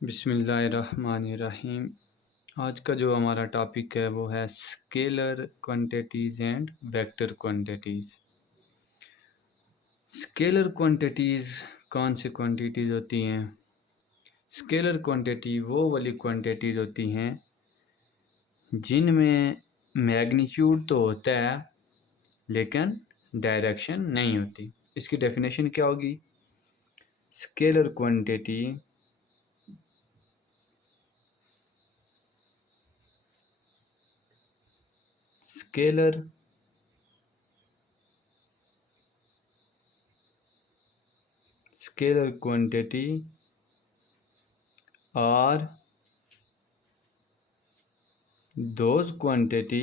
बिस्मिल्लाहिर्रहमानिर्रहीम। आज का जो हमारा टॉपिक है वो है scalar quantities and vector quantities. Scalar quantities कौन सी क्वांटिटीज़ होती हैं? स्केलर क्वांटिटी वो वाली क्वांटिटीज़ होती हैं जिनमें मैग्नीट्यूड तो होता है लेकिन डायरेक्शन नहीं होती। इसकी डेफिनेशन क्या होगी? Scalar quantity scalar scalar quantity are those quantity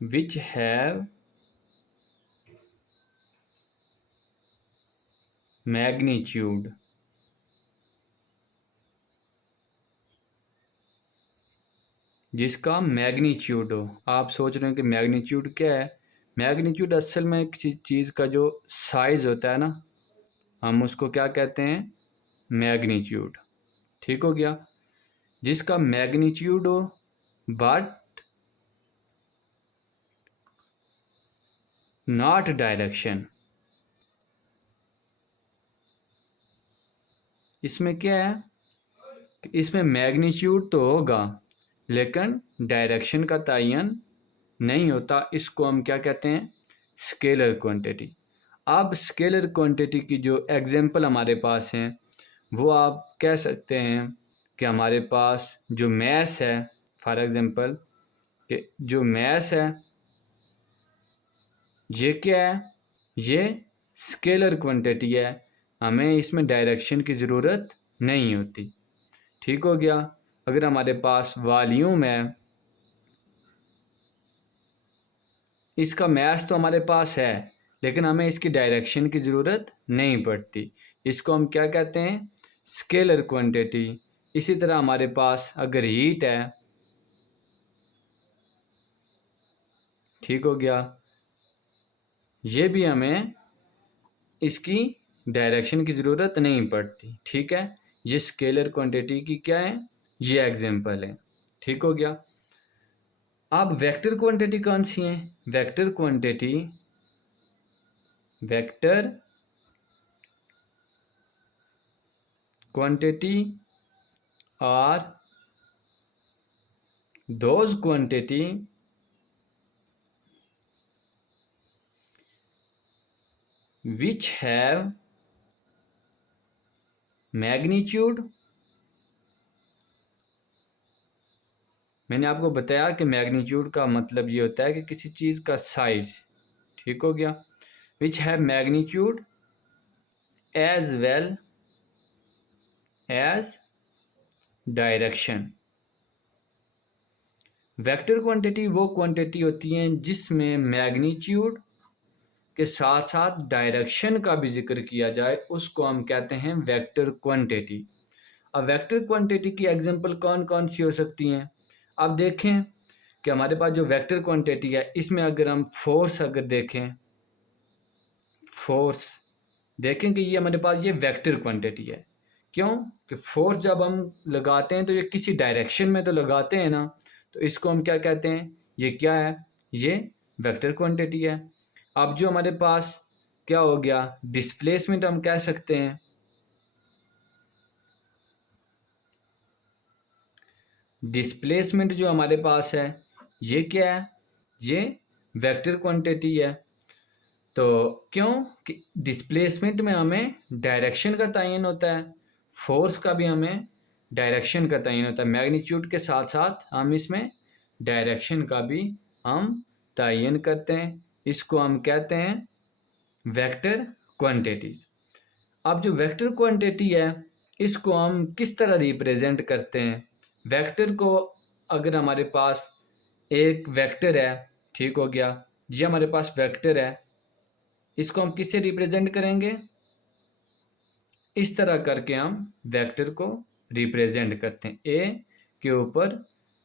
which have magnitude जिसका मैग्नीट्यूड हो। आप सोच रहे हैं कि मैग्नीट्यूड क्या है? मैग्नीट्यूड असल में किसी चीज़ का जो साइज़ होता है ना, हम उसको क्या कहते हैं? मैग्नीट्यूड। ठीक हो गया? जिसका मैग्नीट्यूड हो बट नॉट डायरेक्शन। इसमें क्या है? इसमें मैग्नीट्यूड तो होगा लेकिन डायरेक्शन का तयन नहीं होता। इसको हम क्या कहते हैं? Scalar quantity. अब स्केलर क्वांटिटी की जो एग्जांपल हमारे पास हैं वो आप कह सकते हैं कि हमारे पास जो मैस है, फॉर एग्जांपल कि जो मैस है ये क्या है? ये स्केलर क्वांटिटी है, हमें इसमें डायरेक्शन की ज़रूरत नहीं होती। ठीक हो गया? अगर हमारे पास वॉल्यूम है, इसका मैस तो हमारे पास है लेकिन हमें इसकी डायरेक्शन की ज़रूरत नहीं पड़ती। इसको हम क्या कहते हैं? Scalar quantity. इसी तरह हमारे पास अगर हीट है, ठीक हो गया, ये भी हमें इसकी डायरेक्शन की ज़रूरत नहीं पड़ती। ठीक है, ये स्केलर क्वांटिटी की क्या है? ये एग्जांपल है। ठीक हो गया? अब वेक्टर क्वांटिटी कौन सी है? Vector quantity are those quantity which have magnitude। मैंने आपको बताया कि मैग्नीट्यूड का मतलब ये होता है कि किसी चीज़ का साइज। ठीक हो गया? Which have magnitude as well as direction. Vector quantity वो क्वांटिटी होती हैं जिसमें मैग्नीट्यूड के साथ साथ डायरेक्शन का भी जिक्र किया जाए, उसको हम कहते हैं वेक्टर क्वांटिटी। अब वेक्टर क्वांटिटी की एग्जांपल कौन कौन सी हो सकती हैं? अब देखें कि हमारे पास जो वेक्टर क्वांटिटी है इसमें अगर हम फोर्स अगर देखें, फोर्स देखें कि ये हमारे पास ये वेक्टर क्वांटिटी है। क्यों? कि फोर्स जब हम लगाते हैं तो ये किसी डायरेक्शन में तो लगाते हैं ना, तो इसको हम क्या कहते हैं? ये क्या है? ये वेक्टर क्वांटिटी है। अब जो हमारे पास क्या हो गया? डिस्प्लेसमेंट हम कह सकते हैं। डिस्प्लेसमेंट जो हमारे पास है ये क्या है? ये वेक्टर क्वांटिटी है। तो क्यों? कि डिस्प्लेसमेंट में हमें डायरेक्शन का तयन होता है, फोर्स का भी हमें डायरेक्शन का तयन होता है। मैग्नीट्यूड के साथ साथ हम इसमें डायरेक्शन का भी हम तयन करते हैं। इसको हम कहते हैं वेक्टर क्वांटिटीज। अब जो वेक्टर क्वांटिटी है इसको हम किस तरह रिप्रेजेंट करते हैं? वेक्टर को अगर हमारे पास एक वेक्टर है, ठीक हो गया, ये हमारे पास वेक्टर है, इसको हम किससे रिप्रेजेंट करेंगे? इस तरह करके हम वेक्टर को रिप्रेजेंट करते हैं। ए के ऊपर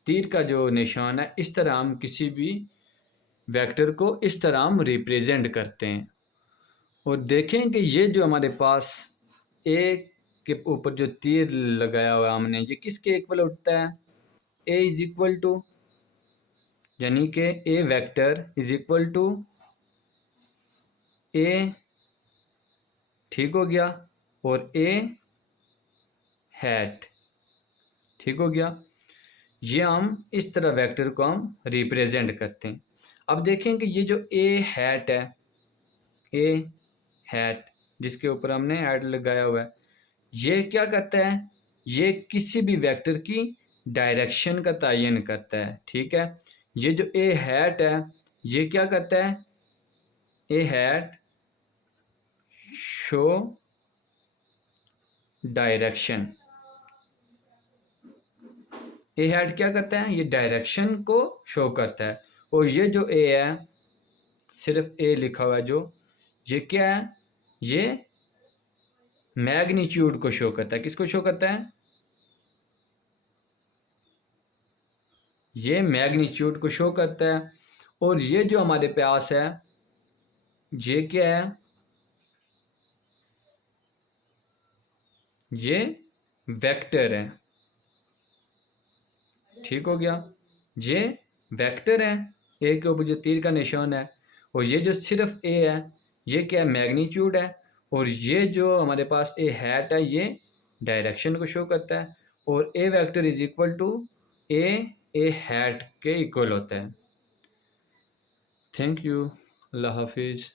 तीर का जो निशान है, इस तरह हम किसी भी वेक्टर को इस तरह हम रिप्रेजेंट करते हैं। और देखें कि ये जो हमारे पास ए के ऊपर जो तीर लगाया हुआ है हमने, ये किसके इक्वल उठता है? ए इज इक्वल टू, यानी कि ए वेक्टर इज इक्वल टू ए, ठीक हो गया, और ए हैट, ठीक हो गया। ये हम इस तरह वेक्टर को हम रिप्रेजेंट करते हैं। अब देखें कि ये जो ए हैट है, ए हैट जिसके ऊपर हमने ऐड लगाया हुआ है, ये क्या करता है? ये किसी भी वेक्टर की डायरेक्शन का तयन करता है, ठीक है। ये जो ए हैट है, ये क्या करता है? ए हैट शो डायरेक्शन। ए हैट क्या करता है? ये डायरेक्शन को शो करता है। और ये जो ए है, सिर्फ ए लिखा हुआ है जो, ये क्या है? ये मैग्नीट्यूड को शो करता है। किसको शो करता है? ये मैग्नीट्यूड को शो करता है। और ये जो हमारे पास है, ये क्या है? ये वेक्टर है, ठीक हो गया। ये वेक्टर है, ए के ऊपर जो तीर का निशान है। और ये जो सिर्फ ए है, ये क्या है? मैग्नीट्यूड है। और ये जो हमारे पास ए हैट है, ये डायरेक्शन को शो करता है। और A vector is equal to A hat के इक्वल होता है। Thank you. अल्लाह हाफिज़।